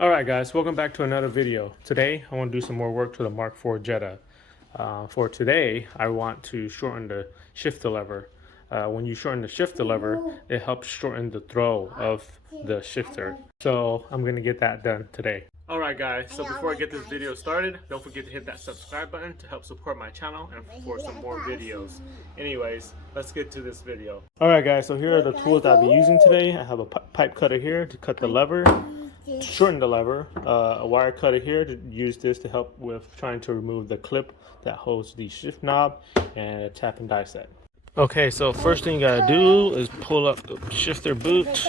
Alright guys, welcome back to another video. Today I want to do some more work to the Mark IV Jetta. For today I want to shorten the shifter lever. When you shorten the shifter lever, it helps shorten the throw of the shifter. So I'm going to get that done today. Alright guys, so before I get this video started, don't forget to hit that subscribe button to help support my channel and for some more videos. Anyways, let's get to this video. Alright guys, so here are the tools that I'll be using today. I have a pipe cutter here to cut the lever. Shorten the lever, a wire cutter here to use this to help with trying to remove the clip that holds the shift knob, and a tap and die set. Okay, so first thing you gotta do is pull up the shifter boot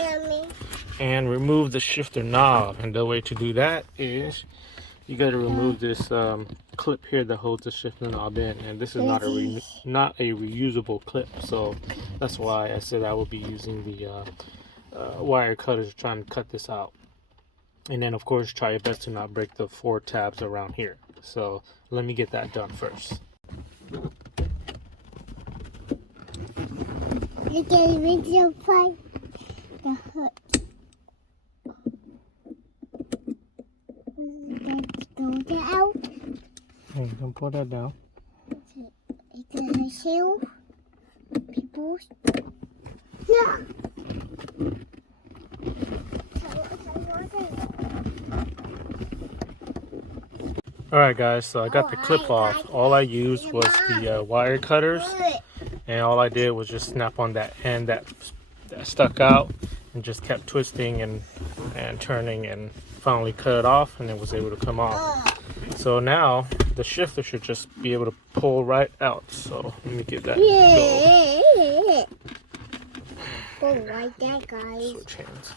and remove the shifter knob. And the way to do that is you gotta remove this clip here that holds the shifter knob in, and this is not a reusable clip, so that's why I said I will be using the wire cutter to try and cut this out. And then of course try your best to not break the 4 tabs around here. So let me get that done first. Okay, video fight the hook. Let's go down. Okay, you can pull that down. It's a shield. People. No. Alright guys, so I got the clip off. All I used was the wire cutters, and all I did was just snap on that end that stuck out and just kept twisting and turning, and finally cut it off, and it was able to come off. So now the shifter should just be able to pull right out. So let me get that go. Go like that, guys. Switch hands.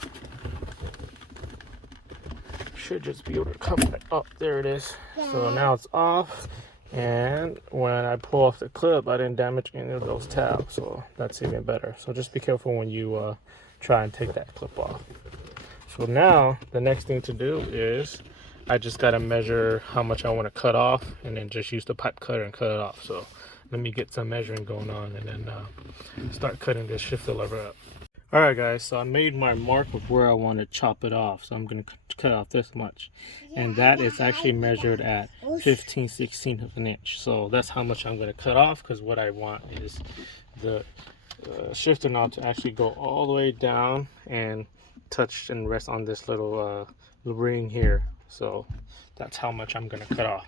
Should just be able to come back up. There it is. So now it's off, and when I pull off the clip I didn't damage any of those tabs, so that's even better. So just be careful when you try and take that clip off. So now the next thing to do is I just got to measure how much I want to cut off, and then just use the pipe cutter and cut it off. So let me get some measuring going on, and then start cutting this shifter lever up. Alright guys, so I made my mark of where I want to chop it off. So I'm going to cut off this much. And that is actually measured at 15/16 of an inch. So that's how much I'm going to cut off, because what I want is the shifter knob to actually go all the way down and touch and rest on this little ring here. So that's how much I'm going to cut off.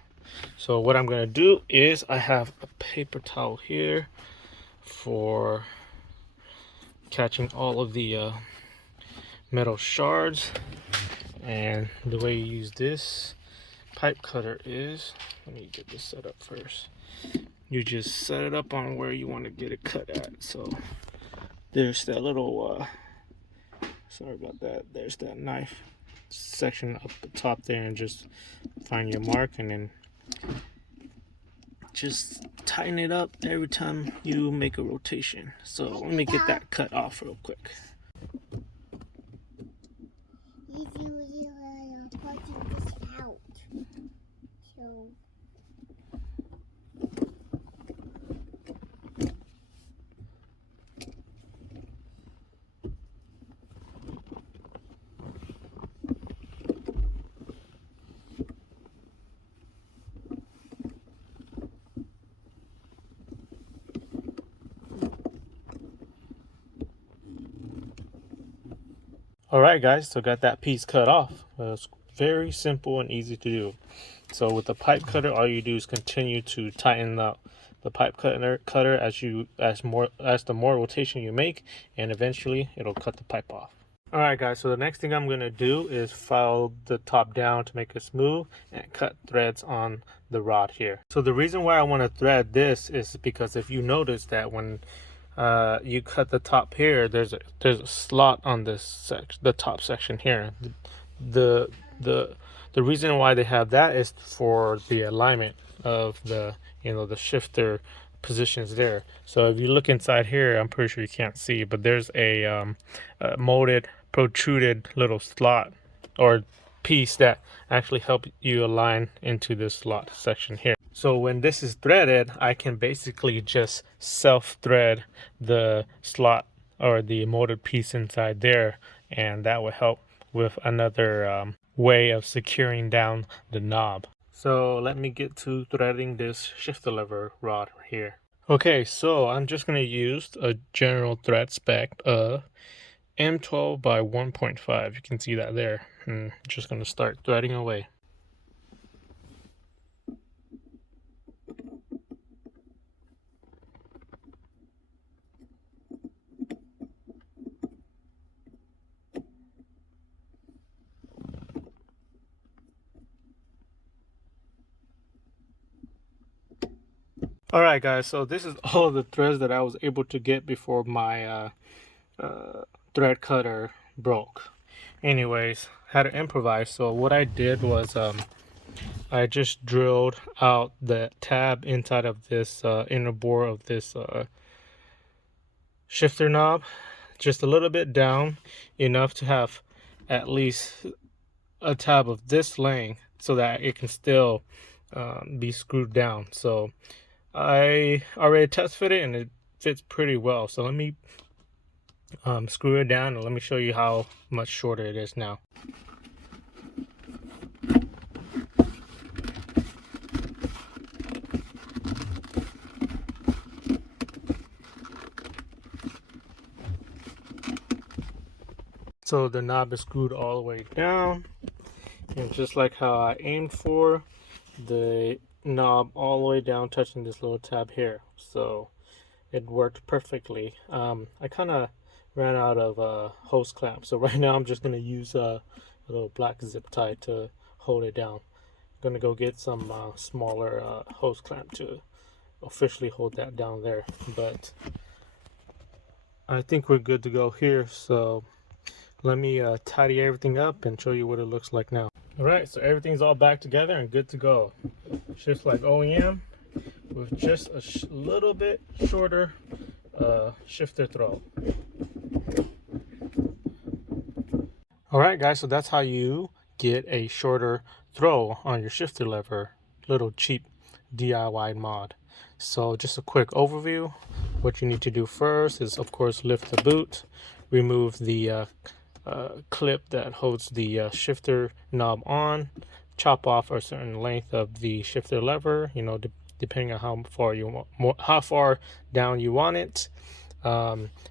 So what I'm going to do is I have a paper towel here for catching all of the metal shards, and the way you use this pipe cutter is, let me get this set up first. You just set it up on where you want to get it cut at. So there's that little sorry about that, there's that knife section up the top there, and just find your mark and then just tighten it up every time you make a rotation. So let me get that cut off real quick. If you cutting this out, so. Alright guys, so got that piece cut off. It's very simple and easy to do. So with the pipe cutter, all you do is continue to tighten up the pipe cutter as the more rotation you make, and eventually it'll cut the pipe off. Alright guys, so the next thing I'm going to do is file the top down to make it smooth and cut threads on the rod here. So the reason why I want to thread this is because if you notice that when you cut the top here, there's a slot on this the top section here. The reason why they have that is for the alignment of the the shifter positions there. So if you look inside here, I'm pretty sure you can't see, but there's a molded protruded little slot or piece that actually help you align into this slot section here. So when this is threaded, I can basically just self-thread the slot or the molded piece inside there, and that will help with another way of securing down the knob. So let me get to threading this shifter lever rod here. Okay, so I'm just going to use a general thread spec M12 by 1.5. You can see that there. I'm just going to start threading away. Alright guys, so this is all of the threads that I was able to get before my thread cutter broke. Anyways, had to improvise. So what I did was I just drilled out the tab inside of this inner bore of this shifter knob just a little bit down, enough to have at least a tab of this length so that it can still be screwed down. So I already test fit it and it fits pretty well. So let me screw it down and let me show you how much shorter it is now. So the knob is screwed all the way down, and just like how I aimed for, the knob all the way down touching this little tab here. So it worked perfectly. I kind of ran out of hose clamp, so right now I'm just going to use a little black zip tie to hold it down. I'm going to go get some smaller hose clamp to officially hold that down there, but I think we're good to go here. So let me tidy everything up and show you what it looks like now. Alright, so everything's all back together and good to go. Just like OEM, with just a little bit shorter shifter throw. Alright guys, so that's how you get a shorter throw on your shifter lever. Little cheap DIY mod. So just a quick overview. What you need to do first is, of course, lift the boot, remove the clip that holds the shifter knob on, chop off a certain length of the shifter lever, you know, depending on how far you want, how far down you want it.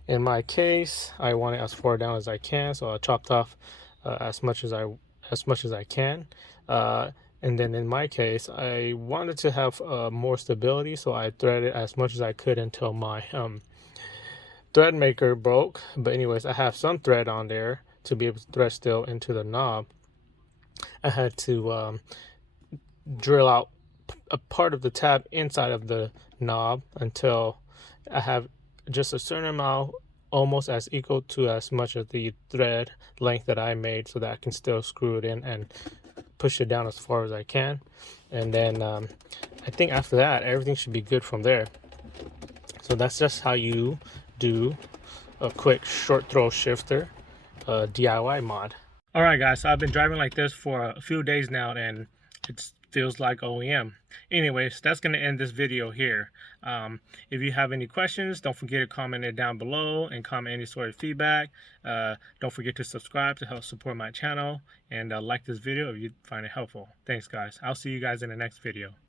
In my case, I want it as far down as I can, so I chopped off as much as I can. And then in my case, I wanted to have more stability, so I threaded as much as I could until my thread maker broke. But anyways, I have some thread on there to be able to thread still into the knob. I had to drill out a part of the tab inside of the knob until I have just a certain amount, almost as equal to as much of the thread length that I made, so that I can still screw it in and push it down as far as I can. And then I think after that everything should be good from there. So that's just how you do a quick short throw shifter DIY mod. Alright guys, so I've been driving like this for a few days now and it feels like OEM. Anyways, that's going to end this video here. If you have any questions, don't forget to comment it down below and comment any sort of feedback. Don't forget to subscribe to help support my channel, and like this video if you find it helpful. Thanks guys. I'll see you guys in the next video.